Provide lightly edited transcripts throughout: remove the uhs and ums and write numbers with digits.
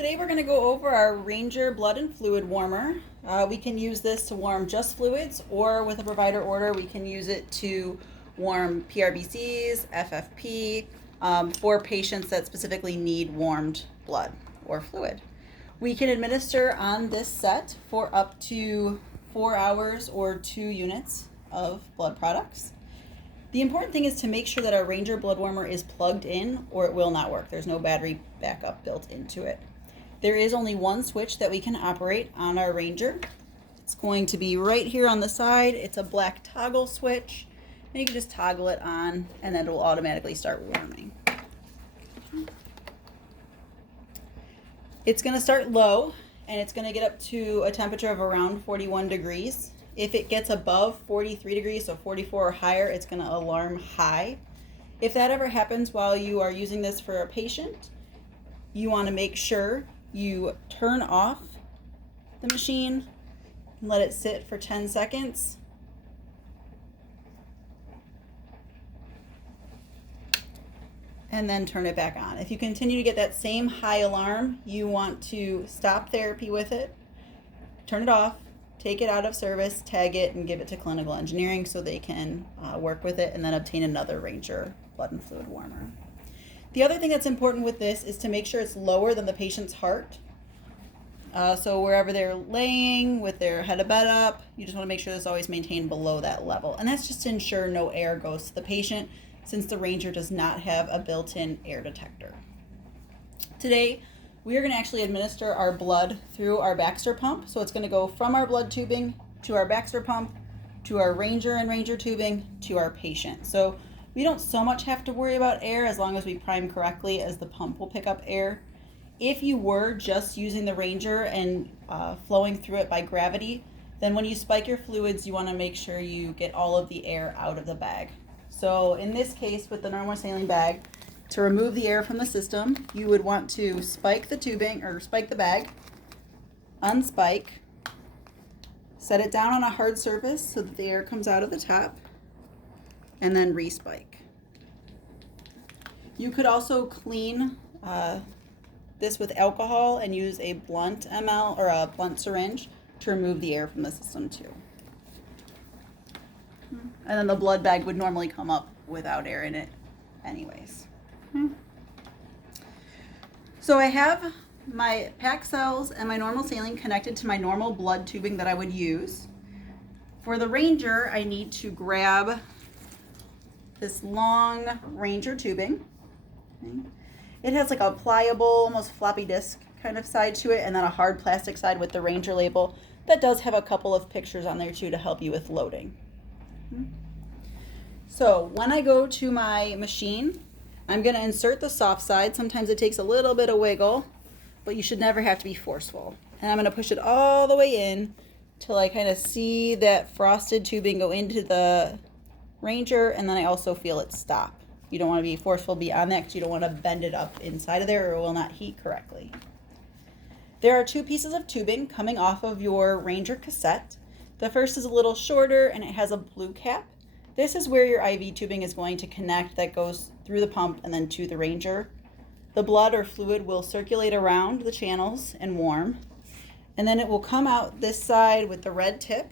Today we're going to go over our Ranger blood and fluid warmer. We can use this to warm just fluids, or with a provider order we can use it to warm PRBCs, FFP, for patients that specifically need warmed blood or fluid. We can administer on this set for up to 4 hours or 2 units of blood products. The important thing is to make sure that our Ranger blood warmer is plugged in or it will not work. There's no battery backup built into it. There is only one switch that we can operate on our Ranger. It's going to be right here on the side. It's a black toggle switch, and you can just toggle it on and then it will automatically start warming. It's going to start low and it's going to get up to a temperature of around 41 degrees. If it gets above 43 degrees, so 44 or higher, it's going to alarm high. If that ever happens while you are using this for a patient, you want to make sure you turn off the machine and let it sit for 10 seconds. And then turn it back on. If you continue to get that same high alarm, you want to stop therapy with it, turn it off, take it out of service, tag it, and give it to clinical engineering so they can work with it and then obtain another Ranger blood and fluid warmer. The other thing that's important with this is to make sure it's lower than the patient's heart. So wherever they're laying with their head a bed up, you just want to make sure it's always maintained below that level. And that's just to ensure no air goes to the patient, since the Ranger does not have a built-in air detector. Today, we are going to actually administer our blood through our Baxter pump. So it's going to go from our blood tubing to our Baxter pump, to our Ranger and Ranger tubing, to our patient. So we don't so much have to worry about air as long as we prime correctly, as the pump will pick up air. If you were just using the Ranger and flowing through it by gravity, then when you spike your fluids, you want to make sure you get all of the air out of the bag. So in this case, with the normal saline bag, to remove the air from the system, you would want to spike the tubing, or spike the bag, unspike, set it down on a hard surface so that the air comes out of the top, and then respike. You could also clean this with alcohol and use a blunt ml or a blunt syringe to remove the air from the system too. And then the blood bag would normally come up without air in it anyways. So I have my packed cells and my normal saline connected to my normal blood tubing that I would use. For the Ranger, I need to grab this long Ranger tubing. It has like a pliable, almost floppy disk kind of side to it, and then a hard plastic side with the Ranger label that does have a couple of pictures on there too to help you with loading. So when I go to my machine, I'm going to insert the soft side. Sometimes it takes a little bit of wiggle, but you should never have to be forceful. And I'm going to push it all the way in till I kind of see that frosted tubing go into the Ranger, and then I also feel it stop. You don't want to be forceful beyond that because you don't want to bend it up inside of there or it will not heat correctly. There are 2 pieces of tubing coming off of your Ranger cassette. The first is a little shorter and it has a blue cap. This is where your IV tubing is going to connect, that goes through the pump and then to the Ranger. The blood or fluid will circulate around the channels and warm, and then it will come out this side with the red tip.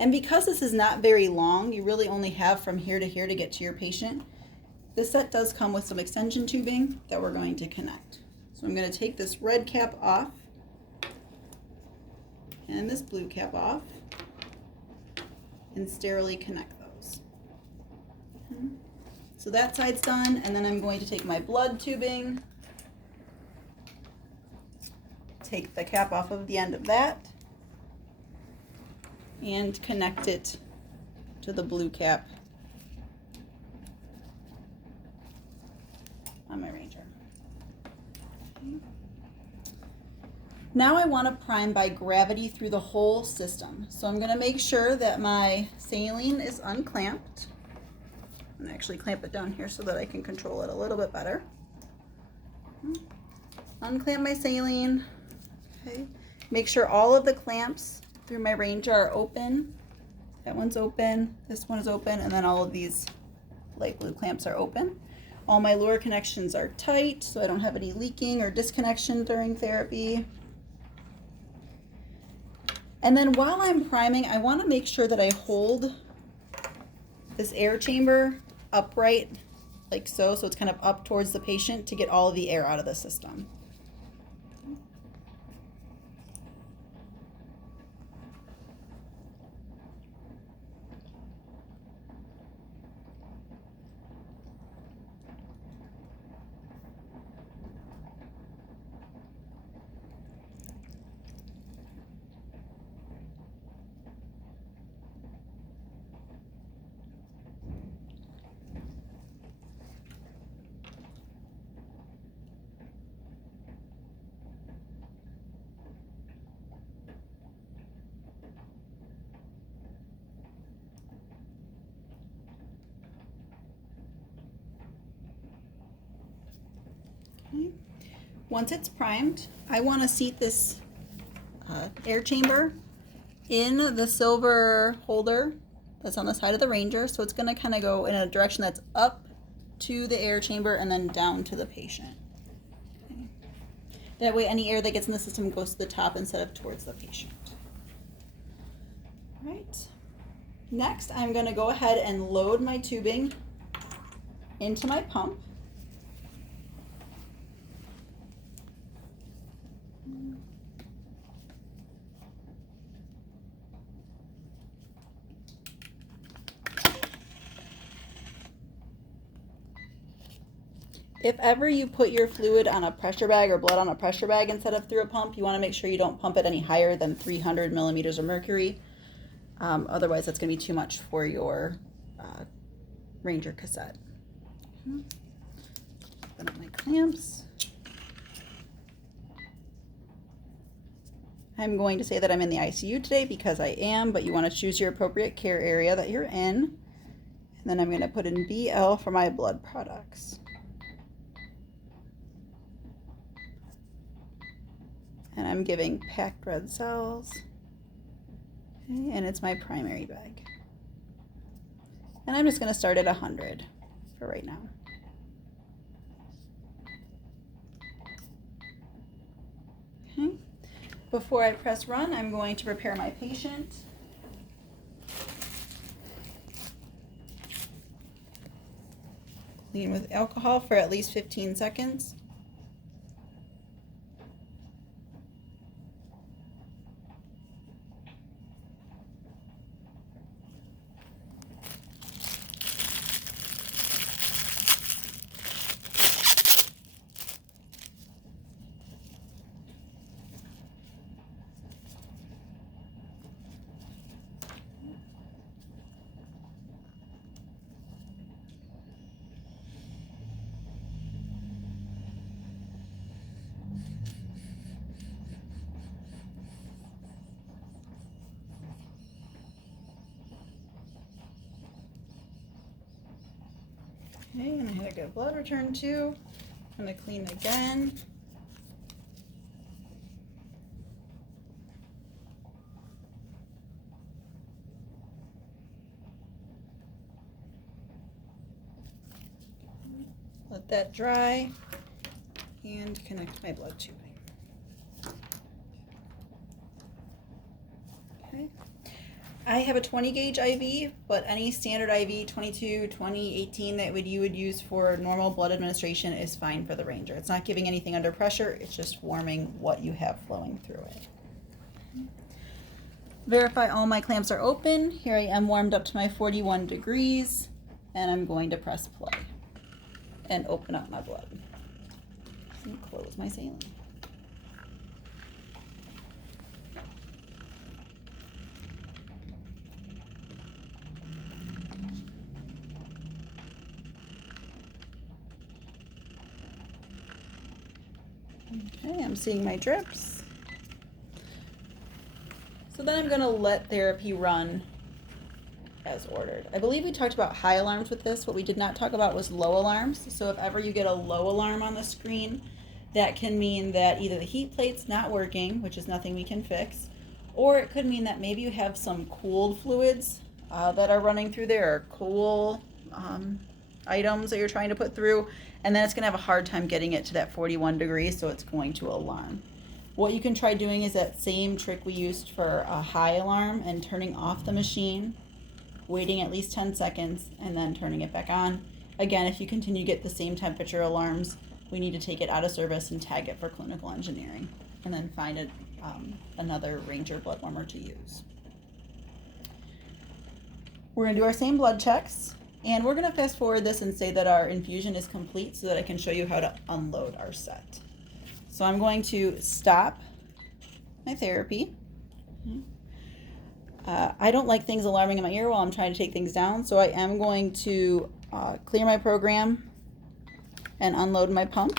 And because this is not very long, you really only have from here to here to get to your patient, this set does come with some extension tubing that we're going to connect. So I'm going to take this red cap off and this blue cap off and sterilely connect those. So that side's done, and then I'm going to take my blood tubing, take the cap off of the end of that, and connect it to the blue cap on my Ranger. Now I want to prime by gravity through the whole system. So I'm going to make sure that my saline is unclamped. I'm going to actually clamp it down here so that I can control it a little bit better. Unclamp my saline. Okay. Make sure all of the clamps through my Ranger are open. That one's open, this one is open, and then all of these light blue clamps are open. All my lower connections are tight, so I don't have any leaking or disconnection during therapy. And then while I'm priming, I want to make sure that I hold this air chamber upright, like so it's kind of up towards the patient to get all of the air out of the system. Okay. Once it's primed, I want to seat this air chamber in the silver holder that's on the side of the Ranger. So it's going to kind of go in a direction that's up to the air chamber and then down to the patient. Okay. That way any air that gets in the system goes to the top instead of towards the patient. All right. Next, I'm going to go ahead and load my tubing into my pump. If ever you put your fluid on a pressure bag or blood on a pressure bag instead of through a pump, you want to make sure you don't pump it any higher than 300 millimeters of mercury. Otherwise, that's going to be too much for your Ranger cassette. Open up my clamps. I'm going to say that I'm in the ICU today because I am, but you want to choose your appropriate care area that you're in. And then I'm going to put in BL for my blood products. And I'm giving packed red cells. Okay, and it's my primary bag. And I'm just going to start at 100 for right now. Okay. Before I press run, I'm going to prepare my patient. Clean with alcohol for at least 15 seconds. Okay, and I had a good blood return too. I'm going to clean again. Let that dry and connect my blood tubing. Okay. I have a 20 gauge IV, but any standard IV, 22, 20, 18 that you would use for normal blood administration is fine for the Ranger. It's not giving anything under pressure, it's just warming what you have flowing through it. Verify all my clamps are open. Here I am warmed up to my 41 degrees, and I'm going to press play and open up my blood. And close my saline. Okay, I'm seeing my drips. So then I'm going to let therapy run as ordered. I believe we talked about high alarms with this. What we did not talk about was low alarms. So if ever you get a low alarm on the screen, that can mean that either the heat plate's not working, which is nothing we can fix, or it could mean that maybe you have some cooled fluids that are running through there, or cool items that you're trying to put through, and then it's going to have a hard time getting it to that 41 degrees, so it's going to alarm. What you can try doing is that same trick we used for a high alarm and turning off the machine, waiting at least 10 seconds, and then turning it back on. Again, if you continue to get the same temperature alarms, we need to take it out of service and tag it for clinical engineering, and then find another Ranger blood warmer to use. We're going to do our same blood checks, and we're going to fast forward this and say that our infusion is complete so that I can show you how to unload our set. So I'm going to stop my therapy. I don't like things alarming in my ear while I'm trying to take things down, so I am going to clear my program and unload my pump.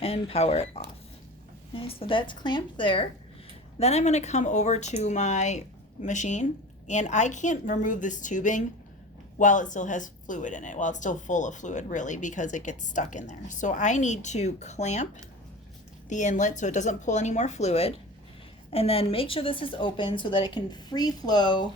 And power it off. Okay, so that's clamped there. Then I'm going to come over to my machine, and I can't remove this tubing while it still has fluid in it, while it's still full of fluid, really, because it gets stuck in there. So I need to clamp the inlet so it doesn't pull any more fluid, and then make sure this is open so that it can free flow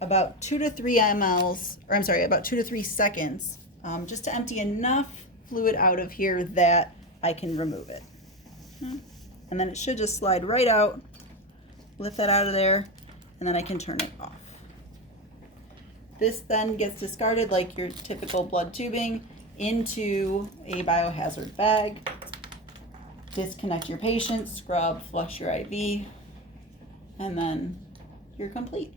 about 2 to 3 mLs, or I'm sorry, about 2 to 3 seconds, just to empty enough fluid out of here that I can remove it. And then it should just slide right out, lift that out of there, and then I can turn it off. This then gets discarded like your typical blood tubing into a biohazard bag. Disconnect your patient, scrub, flush your IV, and then you're complete.